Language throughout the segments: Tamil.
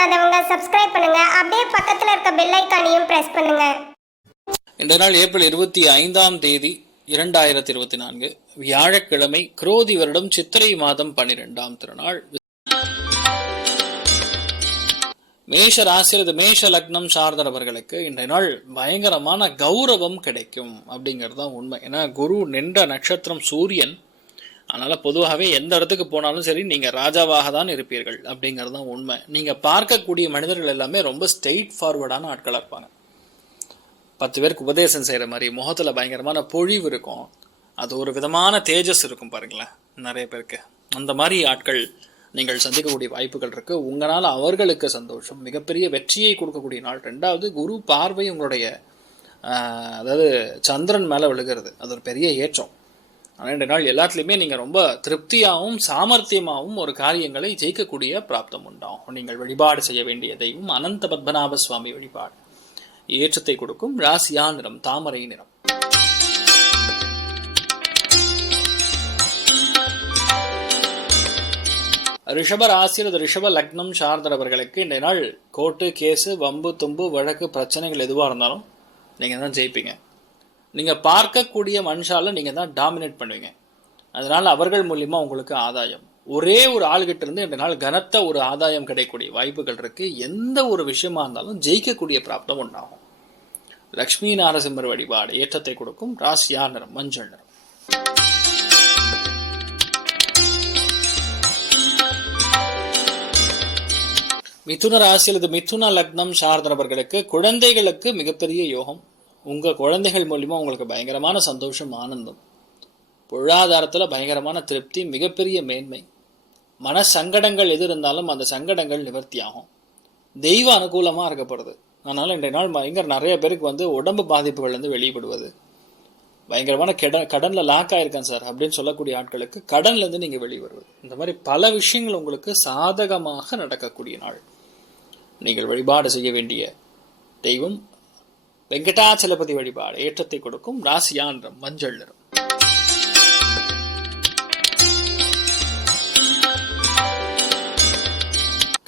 பண்ணாதவங்க சப்ஸ்கிரைப் பண்ணுங்க. அப்படியே பக்கத்துல இருக்க பெல் ஐக்கானையும் பிரஸ் பண்ணுங்க. இன்றைய நாள் ஏப்ரல் இருபத்தி ஐந்தாம் தேதி இரண்டாயிரத்தி இருபத்தி நான்கு வியாழக்கிழமை குரோதி வருடம் சித்திரை மாதம் பன்னிரெண்டாம் திருநாள். மேஷ ராசி அல்லது மேஷ லக்னம் சார்ந்தவர்களுக்கு இன்றைய நாள் பயங்கரமான கௌரவம் கிடைக்கும் அப்படிங்கிறது தான் உண்மை. ஏன்னா குரு நின்ற நட்சத்திரம் சூரியன் அதனால் பொதுவாகவே எந்த இடத்துக்கு போனாலும் சரி நீங்கள் ராஜாவாக தான் இருப்பீர்கள் அப்படிங்கிறது தான் உண்மை. நீங்கள் பார்க்கக்கூடிய மனிதர்கள் எல்லாமே ரொம்ப ஸ்ட்ரெயிட் ஃபார்வர்டான ஆட்களாக இருப்பாங்க. பத்து பேருக்கு உபதேசம் செய்கிற மாதிரி முகத்தில் பயங்கரமான பொழிவு இருக்கும். அது ஒரு விதமான தேஜஸ் இருக்கும் பாருங்களேன் நிறைய பேருக்கு. அந்த மாதிரி ஆட்கள் நீங்கள் சந்திக்கக்கூடிய வாய்ப்புகள் இருக்குது உங்களால் அவர்களுக்கு சந்தோஷம் மிகப்பெரிய வெற்றியை கொடுக்கக்கூடிய நாள். ரெண்டாவது குரு பார்வை உங்களுடைய அதாவது சந்திரன் மேலே விழுகிறது. அது ஒரு பெரிய ஏற்றம். ஆனால் இந்த நாள் எல்லாத்துலேயுமே நீங்கள் ரொம்ப திருப்தியாகவும் சாமர்த்தியமாகவும் ஒரு காரியங்களை ஜெயிக்கக்கூடிய பிராப்தம் உண்டாகும். நீங்கள் வழிபாடு செய்ய வேண்டிய தெய்வம் அனந்த பத்மநாப சுவாமி வழிபாடு. ஏற்றத்தை கொடுக்கும் ராசியா நிறம் தாமரை நிறம். ரிஷப ராசி ரிஷப லக்னம் சார்ந்தவர்களுக்கு இந்த நாள் கோர்ட்டு கேஸு வம்பு தும்பு வழக்கு பிரச்சனைகள் எதுவாக இருந்தாலும் நீங்கள் தான் ஜெயிப்பீங்க. நீங்கள் பார்க்கக்கூடிய மனுஷால நீங்கள் தான் டாமினேட் பண்ணுவீங்க. அதனால் அவர்கள் மூலியமா உங்களுக்கு ஆதாயம். ஒரே ஒரு ஆள்கிட்ட இருந்து இந்த நாள் கனத்த ஒரு ஆதாயம் கிடைக்கக்கூடிய வாய்ப்புகள் இருக்கு. எந்த ஒரு விஷயமா இருந்தாலும் ஜெயிக்கக்கூடிய பிராப்தம் உண்டாகும் லக்ஷ்மி நாரசிம்மர் வழிபாடு ஏற்றத்தை கொடுக்கும். ராசியா நிறம்? மஞ்சள் நிறம். மிதுன ராசி அல்லது மிதுன லக்னம் சார்ந்தவர்களுக்கு குழந்தைகளுக்கு மிகப்பெரிய யோகம். உங்கள் குழந்தைகள் மூலியமா உங்களுக்கு பயங்கரமான சந்தோஷம் ஆனந்தம். பொருளாதாரத்தில் பயங்கரமான திருப்தி மிகப்பெரிய மேன்மை. மன சங்கடங்கள் எது இருந்தாலும் அந்த சங்கடங்கள் நிவர்த்தியாகும். தெய்வ அனுகூலமாக இருக்கப்படுது அதனால் இன்றைய நாள் பயங்கர நிறைய பேருக்கு வந்து உடம்பு பாதிப்புகள் வந்து வெளிப்படுவது. பயங்கரமான கெட கடனில் லாக் ஆயிருக்கேன் சார் அப்படின்னு சொல்லக்கூடிய ஆட்களுக்கு கடன்லேருந்து நீங்கள் வெளிவருவது. இந்த மாதிரி பல விஷயங்கள் உங்களுக்கு சாதகமாக நடக்கக்கூடிய நாள். நீங்கள் வழிபாடு செய்ய வேண்டிய தெய்வம் வெங்கடாச்சலபதி வழிபாடு ஏற்றத்தை கொடுக்கும் ராசியா மஞ்சள் நிறம்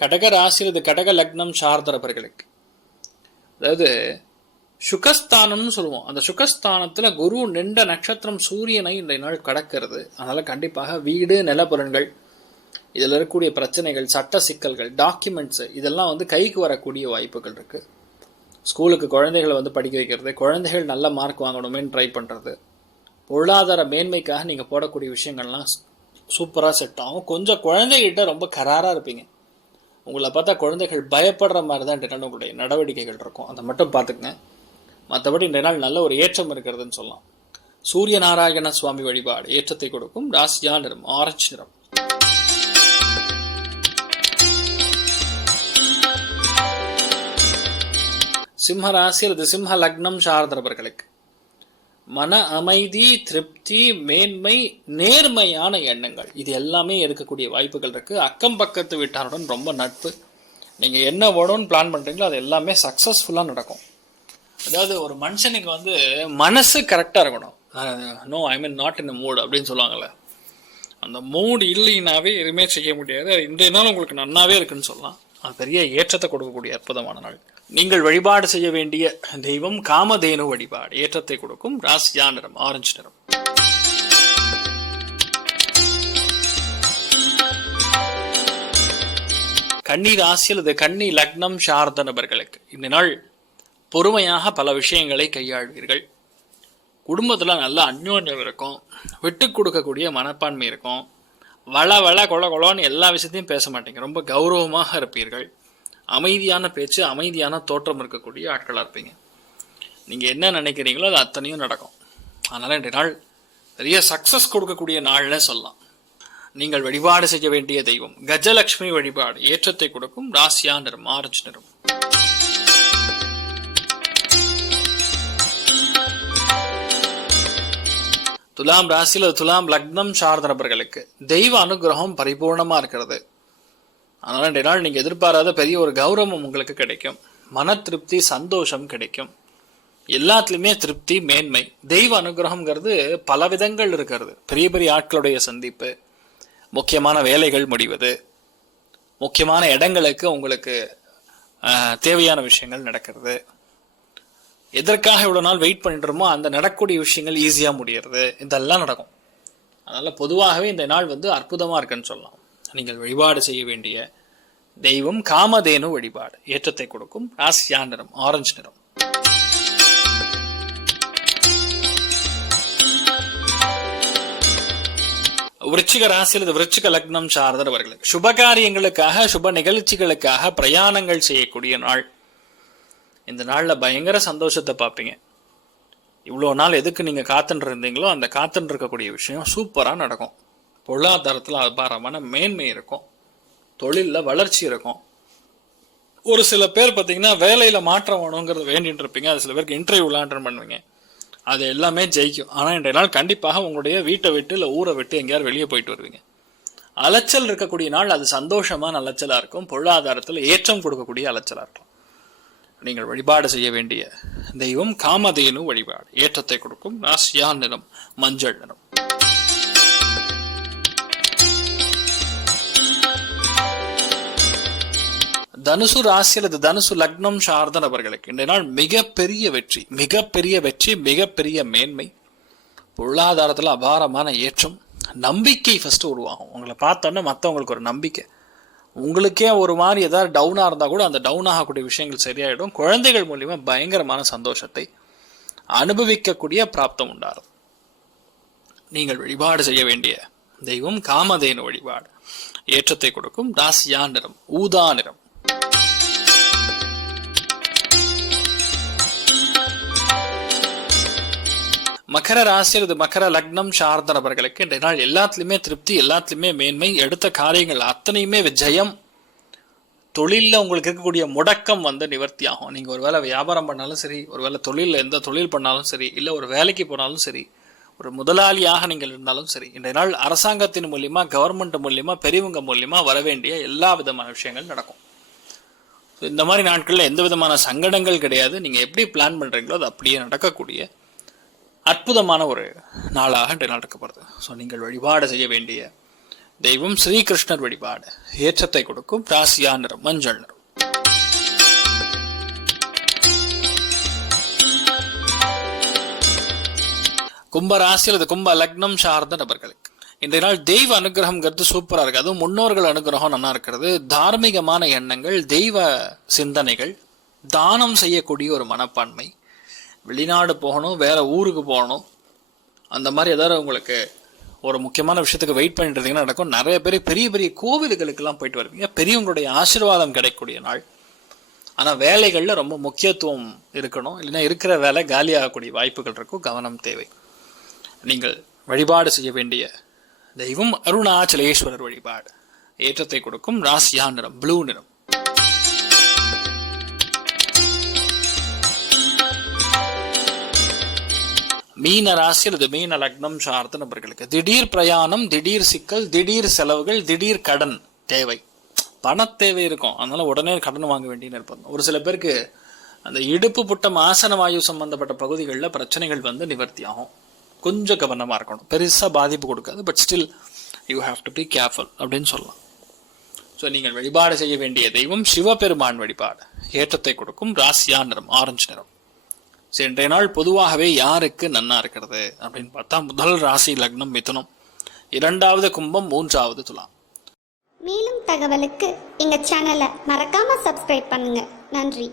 கடக ராசியில் இது கடக லக்னம் சார்ந்தவர்களுக்கு. அதாவது சுகஸ்தானம்னு சொல்லுவோம். அந்த சுகஸ்தானத்தில் குரு நின்ற நட்சத்திரம் சூரியனை இன்றைய நாள் கடக்கிறது. அதனால் கண்டிப்பாக வீடு நிலப்புறன்கள் இதில் இருக்கக்கூடிய பிரச்சனைகள் சட்ட சிக்கல்கள் டாக்குமெண்ட்ஸு இதெல்லாம் வந்து கைக்கு வரக்கூடிய வாய்ப்புகள் இருக்குது ஸ்கூலுக்கு குழந்தைகளை வந்து படிக்க வைக்கிறது குழந்தைகள் நல்ல மார்க் வாங்கணுமேன்னு ட்ரை பண்ணுறது பொருளாதார மேன்மைக்காக நீங்கள் போடக்கூடிய விஷயங்கள்லாம் சூப்பராக செட் ஆகும். கொஞ்சம் குழந்தைகிட்ட ரொம்ப கராராக இருப்பீங்க. உங்களை பார்த்தா குழந்தைகள் பயப்படுற மாதிரி தான் ரெண்டு நாள் உங்களுடைய நடவடிக்கைகள் இருக்கும். அதை மட்டும் பார்த்துக்குங்க. மற்றபடி ரெண்டு நாள் நல்ல ஒரு ஏற்றம் இருக்கிறதுன்னு சொல்லலாம். சூரிய நாராயண சுவாமி வழிபாடு ஏற்றத்தை கொடுக்கும். ராசியா நிறம் ஆரஞ்சு நிறம். சிம்ம ராசி அல்லது சிம்ம லக்னம் சார்ந்தவர்களுக்கு மன அமைதி திருப்தி மேன்மை நேர்மையான எண்ணங்கள் இது எல்லாமே இருக்கக்கூடிய வாய்ப்புகள் இருக்கு. அக்கம் பக்கத்து வீட்டாருடன் ரொம்ப நட்பு. நீங்க என்ன வேணும்னு பிளான் பண்றீங்களோ அது எல்லாமே சக்சஸ்ஃபுல்லா நடக்கும். அதாவது ஒரு மனுஷனுக்கு வந்து மனசு கரெக்டாக இருக்கணும். No I mean not in mood அப்படின்னு சொல்லுவாங்கல்ல. அந்த மூடு இல்லைனாவே எதுவுமே செய்ய முடியாது. அது இன்றைய நாள் உங்களுக்கு நன்னாவே இருக்குன்னு சொல்லலாம். அது பெரிய ஏற்றத்தை கொடுக்கக்கூடிய அற்புதமான நாள். நீங்கள் வழிபாடு செய்ய வேண்டிய தெய்வம் காமதேனு வழிபாடு. ஏற்றத்தை கொடுக்கும் ராசியா நிறம் ஆரஞ்சு நிறம். கன்னி ராசி அல்லது கன்னி லக்னம் சார்ந்த நபர்களுக்கு இந்த நாள் பொறுமையாக பல விஷயங்களை கையாள்வீர்கள். குடும்பத்தில் நல்ல அந்யோன்யம் இருக்கும் விட்டு கொடுக்கக்கூடிய மனப்பான்மை இருக்கும். வள வள கொல கொலோன்னு எல்லா விஷயத்தையும் பேச மாட்டீங்க ரொம்ப கௌரவமாக இருப்பீர்கள். அமைதியான பேச்சு அமைதியான தோற்றம் இருக்கக்கூடிய ஆட்களாக இருப்பீங்க. நீங்கள் என்ன நினைக்கிறீங்களோ அது அத்தனையும் நடக்கும். அதனால் இன்றைய நாள் பெரிய சக்ஸஸ் கொடுக்கக்கூடிய நாள்னே சொல்லலாம். நீங்கள் வழிபாடு செய்ய வேண்டிய தெய்வம் கஜலட்சுமி வழிபாடு ஏற்றத்தை கொடுக்கும் ராசியா நிறம் ஆரஞ்சு நிறம். துலாம் ராசியில் துலாம் லக்னம் சார்ந்த நபர்களுக்கு தெய்வ அனுகிரகம் பரிபூர்ணமாக இருக்கிறது. அதனால் இன்றைய நாள் நீங்கள் எதிர்பாராத பெரிய ஒரு கௌரவம் உங்களுக்கு கிடைக்கும். மன திருப்தி சந்தோஷம் கிடைக்கும். எல்லாத்துலேயுமே திருப்தி மேன்மை. தெய்வ அனுகிரகம்ங்கிறது பல விதங்கள் இருக்கிறது. பெரிய பெரிய ஆட்களுடைய சந்திப்பு முக்கியமான வேலைகள் முடிவது முக்கியமான இடங்களுக்கு உங்களுக்கு தேவையான விஷயங்கள் நடக்கிறது. எதற்காக இவ்வளோ நாள் வெயிட் பண்ணிட்டுருமோ அந்த நடக்கக்கூடிய விஷயங்கள் ஈஸியாக முடியறது இதெல்லாம் நடக்கும். அதனால் பொதுவாகவே இந்த நாள் வந்து அற்புதமாக இருக்குன்னு சொல்லலாம். நீங்கள் வழிபாடு செய்ய வேண்டிய தெய்வம் காமதேனு வழிபாடு. ஏற்றத்தை கொடுக்கும் ராசியா நிறம் ஆரஞ்சு நிறம். விருச்சிக ராசியில் அல்லது விருச்சிக லக்னம் சார்ந்தவர்களுக்கு சுப காரியங்களுக்காக சுப நிகழ்ச்சிகளுக்காக பிரயாணங்கள் செய்யக்கூடிய நாள். இந்த நாளில் பயங்கர சந்தோஷத்தை பார்ப்பீங்க. இவ்வளோ நாள் எதுக்கு நீங்கள் காத்துட்டு இருந்தீங்களோ அந்த காத்துட்டு இருக்கக்கூடிய விஷயம் சூப்பராக நடக்கும். பொருளாதாரத்தில் அபாரமான மேன்மை இருக்கும். தொழிலில் வளர்ச்சி இருக்கும். ஒரு சில பேர் பார்த்தீங்கன்னா வேலையில் மாற்றம் வேணுங்கிறது வேண்டிட்டு இருப்பீங்க. அது சில பேருக்கு இன்டர்வியூலாம் அட்டன் பண்ணுவீங்க. அது எல்லாமே ஜெயிக்கும். ஆனால் இன்றைய நாள் கண்டிப்பாக உங்களுடைய வீட்டை விட்டு இல்லை ஊரை விட்டு எங்கேயாவது வெளியே போயிட்டு வருவீங்க. அலைச்சல் இருக்கக்கூடிய நாள் அது சந்தோஷமான அலைச்சலாக இருக்கும். பொருளாதாரத்தில் ஏற்றம் கொடுக்கக்கூடிய அலைச்சலாக இருக்கும். நீங்கள் வழிபாடு செய்ய வேண்டிய தெய்வம் காமதேனு வழிபாடு. ஏற்றத்தை கொடுக்கும். ராசியா நிறம் மஞ்சள் நிறம். தனுசு ராசி அல்லது தனுசு லக்னம் சார்ந்த நபர்களுக்கு இன்றைய நாள் மிகப்பெரிய வெற்றி மிகப்பெரிய வெற்றி மிகப்பெரிய மேன்மை. பொருளாதாரத்தில் அபாரமான ஏற்றம். நம்பிக்கை ஃபஸ்ட்டு உருவாகும். உங்களை பார்த்தோன்னே மற்றவங்களுக்கு ஒரு நம்பிக்கை. உங்களுக்கே ஒரு மாதிரி ஏதாவது டவுனாக இருந்தால் கூட அந்த டவுன் ஆகக்கூடிய விஷயங்கள் சரியாயிடும். குழந்தைகள் மூலிமா பயங்கரமான சந்தோஷத்தை அனுபவிக்கக்கூடிய பிராப்தம் உண்டாகும். நீங்கள் வழிபாடு செய்ய வேண்டிய தெய்வம் காமதேனு வழிபாடு. ஏற்றத்தை கொடுக்கும். ராசியா நிறம் ஊதா நிறம் மகர ராசி அல்லது மகர லக்னம் சார்ந்த நபர்களுக்கு இன்றைய நாள் எல்லாத்துலேயுமே திருப்தி எல்லாத்துலேயுமே மேன்மை எடுத்த காரியங்கள் அத்தனையுமே ஜெயம் தொழிலில் உங்களுக்கு இருக்கக்கூடிய முடக்கம் வந்து நிவர்த்தி ஆகும் நீங்கள் ஒரு வேளை வியாபாரம் பண்ணாலும் சரி ஒரு வேளை தொழிலில் எந்த தொழில் பண்ணாலும் சரி இல்லை ஒரு வேலைக்கு போனாலும் சரி ஒரு முதலாளியாக நீங்கள் இருந்தாலும் சரி இன்றைய நாள் அரசாங்கத்தின் மூலியமாக கவர்மெண்ட் மூலியமாக பெரியவங்க மூலியமாக வர வேண்டிய எல்லா விதமான விஷயங்கள் நடக்கும். இந்த மாதிரி நாட்களில் எந்த விதமான சங்கடங்கள் கிடையாது. நீங்கள் எப்படி பிளான் பண்ணுறீங்களோ அது அப்படியே நடக்கக்கூடிய அற்புதமான ஒரு நாளாக இன்று நடக்கப்படுது ஸோ நீங்கள் வழிபாடு செய்ய வேண்டிய தெய்வம் ஸ்ரீகிருஷ்ணர் வழிபாடு. ஏற்றத்தை கொடுக்கும் ராசியா நிறம் மஞ்சள் நிறம். கும்ப ராசி அல்லது கும்ப லக்னம் சார்ந்த நபர்களுக்கு இன்றைய நாள் தெய்வ அனுகிரகம்ங்கிறது சூப்பராக இருக்கு. அதுவும் முன்னோர்கள் அனுகிரகம் நல்லா இருக்கிறது. தார்மீகமான எண்ணங்கள் தெய்வ சிந்தனைகள் தானம் செய்யக்கூடிய ஒரு மனப்பான்மை வெளிநாடு போகணும் வேறு ஊருக்கு போகணும். அந்த மாதிரி ஏதாவது உங்களுக்கு ஒரு முக்கியமான விஷயத்துக்கு வெயிட் பண்ணிட்டு இருந்தீங்கன்னா நடக்கும். நிறைய பேர் பெரிய பெரிய கோவில்களுக்கெல்லாம் போயிட்டு வருவீங்க. பெரியவங்களுடைய ஆசீர்வாதம் கிடைக்கக்கூடிய நாள். ஆனால் வேலைகளில் ரொம்ப முக்கியத்துவம் இருக்கணும். இல்லைன்னா இருக்கிற வேலை காலியாகக்கூடிய வாய்ப்புகள் இருக்கும். கவனம் தேவை. நீங்கள் வழிபாடு செய்ய வேண்டிய தெய்வம் அருணாச்சலேஸ்வரர் வழிபாடு. ஏற்றத்தை கொடுக்கும். ராசியா நிறம் ப்ளூ நிறம். மீன ராசி அல்லது மீன லக்னம் சார்ந்த நபர்களுக்கு. திடீர் பிரயாணம் திடீர் சிக்கல் திடீர் செலவுகள் திடீர் கடன் தேவை. பண தேவை இருக்கும். அதனால உடனே கடன் வாங்க வேண்டிய இருப்பாங்க ஒரு சில பேருக்கு அந்த இடுப்பு புட்டம் ஆசன வாயு சம்பந்தப்பட்ட பகுதிகளில் பிரச்சனைகள் வந்து நிவர்த்தி ஆகும். கொஞ்சம் கவனமாக இருக்கணும். பெருசாக பாதிப்பு கொடுக்காது but still you have to be careful அப்படின்னு சொல்லலாம். ஸோ நீங்கள் வழிபாடு செய்ய வேண்டிய தெய்வம் சிவபெருமான் வழிபாடு. ஏற்றத்தை கொடுக்கும். ராசியா நிறம் ஆரஞ்சு நிறம். சரி இன்றைய நாள் பொதுவாகவே யாருக்கு நன்னா இருக்கிறது? அப்படின்னு பார்த்தா முதல் ராசி லக்னம் மிதுனம். இரண்டாவது கும்பம் மூன்றாவது துலாம். மேலும் தகவலுக்கு எங்கள் சேனலை மறக்காமல் சப்ஸ்கிரைப் பண்ணுங்கள் நன்றி.